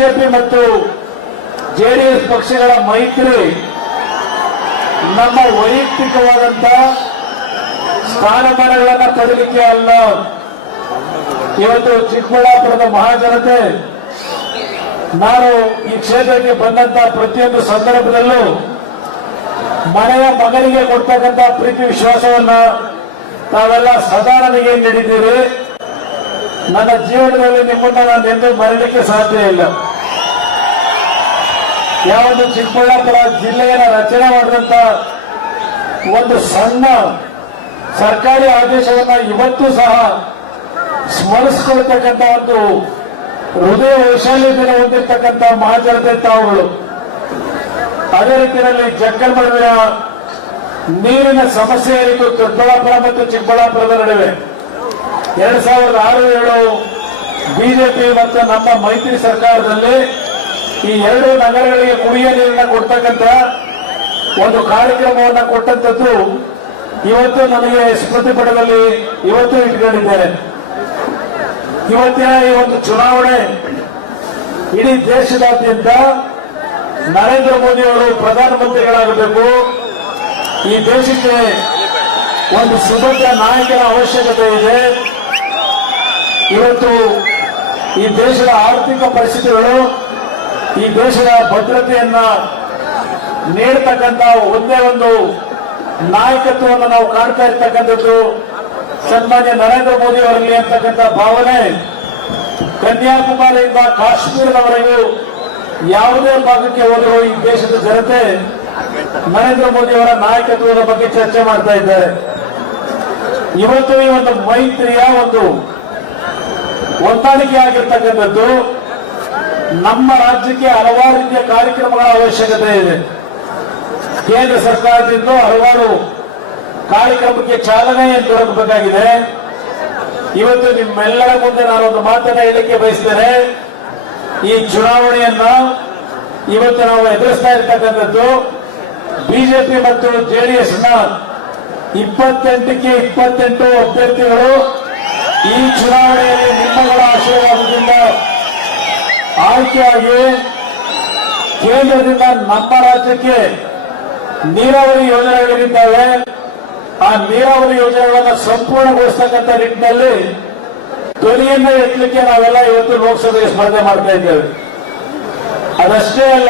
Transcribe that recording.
BJP ಮತ್ತು JDS ಪಕ್ಷಗಳ ಮೈತ್ರಿ ನಮ್ಮ ವೈಯಕ್ತಿಕವಾದಂತ ಸ್ಥಾನಮಾನಗಳನ್ನ ತರಲಿಕ್ಕೆ ಅಲ್ಲ. ಇವತ್ತು ಚಿಕ್ಕಬಳ್ಳಾಪುರದ ಮಹಾಜನತೆ ನಾನು ಈ ಕ್ಷೇತ್ರಕ್ಕೆ ಬಂದಂತ ಪ್ರತಿಯೊಂದು ಸಂದರ್ಭದಲ್ಲೂ ಮನೆಯ ಮಗನಿಗೆ ಕೊಡ್ತಕ್ಕಂಥ ಪ್ರೀತಿ ವಿಶ್ವಾಸವನ್ನ ತಾವೆಲ್ಲ ಸದಾ ನನಗೆ ನೀಡಿದ್ದೀರಿ. ನನ್ನ ಜೀವನದಲ್ಲಿ ನಿಮ್ಮನ್ನ ನಾನು ಎಂದೂ ಸಾಧ್ಯ ಇಲ್ಲ. ಯಾವೊಂದು ಚಿಕ್ಕಬಳ್ಳಾಪುರ ಜಿಲ್ಲೆಯನ್ನು ರಚನೆ ಮಾಡಿದಂತ ಒಂದು ಸಣ್ಣ ಸರ್ಕಾರಿ ಆದೇಶವನ್ನ ಇವತ್ತು ಸಹ ಸ್ಮರಿಸಿಕೊಳ್ತಕ್ಕಂಥ ಒಂದು ಹೃದಯ ವೈಶಾಲ್ಯತೆಯನ್ನು ಹೊಂದಿರತಕ್ಕಂಥ ಮಹಾಜನತೆ ತಾವುಗಳು. ಅದೇ ರೀತಿಯಲ್ಲಿ ಜಗ್ಗಲ್ಮಡುವಿನ ನೀರಿನ ಸಮಸ್ಯೆ ಏನಿತ್ತು ದೊಡ್ಡಬಳ್ಳಾಪುರ ಮತ್ತು ಚಿಕ್ಕಬಳ್ಳಾಪುರದ ನಡುವೆ. ಎರಡ್ ಸಾವಿರದ ಆರು ಏಳು ಬಿಜೆಪಿ ಮತ್ತು ನಮ್ಮ ಮೈತ್ರಿ ಸರ್ಕಾರದಲ್ಲಿ ಈ ಎರಡು ನಗರಗಳಿಗೆ ಕುಡಿಯುವ ನೀರನ್ನ ಕೊಡ್ತಕ್ಕಂಥ ಒಂದು ಕಾರ್ಯಕ್ರಮವನ್ನ ಕೊಟ್ಟಂತದ್ದು ಇವತ್ತು ನನಗೆ ಸ್ಮೃತಿ ಪಟದಲ್ಲಿ ಇವತ್ತು ಇಟ್ಕೊಂಡಿದ್ದೇನೆ. ಇವತ್ತಿನ ಈ ಒಂದು ಚುನಾವಣೆ ಇಡೀ ದೇಶದಾದ್ಯಂತ ನರೇಂದ್ರ ಮೋದಿ ಅವರು ಪ್ರಧಾನಮಂತ್ರಿಗಳಾಗಬೇಕು. ಈ ದೇಶಕ್ಕೆ ಒಂದು ಸುಭದ್ರ ನಾಯಕನ ಅವಶ್ಯಕತೆ ಇದೆ. ಇವತ್ತು ಈ ದೇಶದ ಆರ್ಥಿಕ ಪರಿಸ್ಥಿತಿಗಳು ಈ ದೇಶದ ಭದ್ರತೆಯನ್ನ ನೀಡತಕ್ಕಂತ ಒಂದೇ ಒಂದು ನಾಯಕತ್ವವನ್ನು ನಾವು ಕಾಣ್ತಾ ಇರ್ತಕ್ಕಂಥದ್ದು ಸನ್ಮಾನ್ಯ ನರೇಂದ್ರ ಮೋದಿ ಅವರಲ್ಲಿ ಅಂತಕ್ಕಂಥ ಭಾವನೆ. ಕನ್ಯಾಕುಮಾರಿಯಿಂದ ಕಾಶ್ಮೀರದವರೆಗೂ ಯಾವುದೇ ಭಾಗಕ್ಕೆ ಹೋದರೂ ಈ ದೇಶದ ಜನತೆ ನರೇಂದ್ರ ಮೋದಿ ಅವರ ನಾಯಕತ್ವದ ಬಗ್ಗೆ ಚರ್ಚೆ ಮಾಡ್ತಾ ಇದ್ದಾರೆ. ಇವತ್ತು ಈ ಒಂದು ಮೈತ್ರಿಯ ಒಂದು ಹೊಂದಾಣಿಕೆ ಆಗಿರ್ತಕ್ಕಂಥದ್ದು. ನಮ್ಮ ರಾಜ್ಯಕ್ಕೆ ಹಲವಾರು ರೀತಿಯ ಕಾರ್ಯಕ್ರಮಗಳ ಅವಶ್ಯಕತೆ ಇದೆ. ಕೇಂದ್ರ ಸರ್ಕಾರದಿಂದ ಹಲವಾರು ಕಾರ್ಯಕ್ರಮಕ್ಕೆ ಚಾಲನೆ ದೊರಕಬೇಕಾಗಿದೆ. ಇವತ್ತು ನಿಮ್ಮೆಲ್ಲರ ಮುಂದೆ ನಾನೊಂದು ಮಾತನ್ನ ಹೇಳಕ್ಕೆ ಬಯಸ್ತೇನೆ. ಈ ಚುನಾವಣೆಯನ್ನ ಇವತ್ತು ನಾವು ಎದುರಿಸ್ತಾ ಇರ್ತಕ್ಕಂಥದ್ದು ಬಿಜೆಪಿ ಮತ್ತು ಜೆಡಿಎಸ್ನ ಇಪ್ಪತ್ತೆಂಟಕ್ಕೆ ಇಪ್ಪತ್ತೆಂಟು ಅಭ್ಯರ್ಥಿಗಳು ಈ ಚುನಾವಣೆಯಲ್ಲಿ ನಿಮ್ಮಗಳ ಆಶೀರ್ವಾದದಿಂದ ಆಯ್ಕೆಯಾಗಿ ಕೇಂದ್ರದಿಂದ ನಮ್ಮ ರಾಜ್ಯಕ್ಕೆ ನೀರಾವರಿ ಯೋಜನೆಗಳಿದ್ದಾವೆ ಆ ನೀರಾವರಿ ಯೋಜನೆಗಳನ್ನು ಸಂಪೂರ್ಣಗೊಳಿಸ್ತಕ್ಕಂಥ ನಿಟ್ಟಿನಲ್ಲಿ ಧ್ವನಿಯನ್ನ ಎತ್ತಲಿಕ್ಕೆ ನಾವೆಲ್ಲ ಇವತ್ತು ಲೋಕಸಭೆಗೆ ಸ್ಪರ್ಧೆ ಮಾಡ್ತಾ ಇದ್ದೇವೆ. ಅದಷ್ಟೇ ಅಲ್ಲ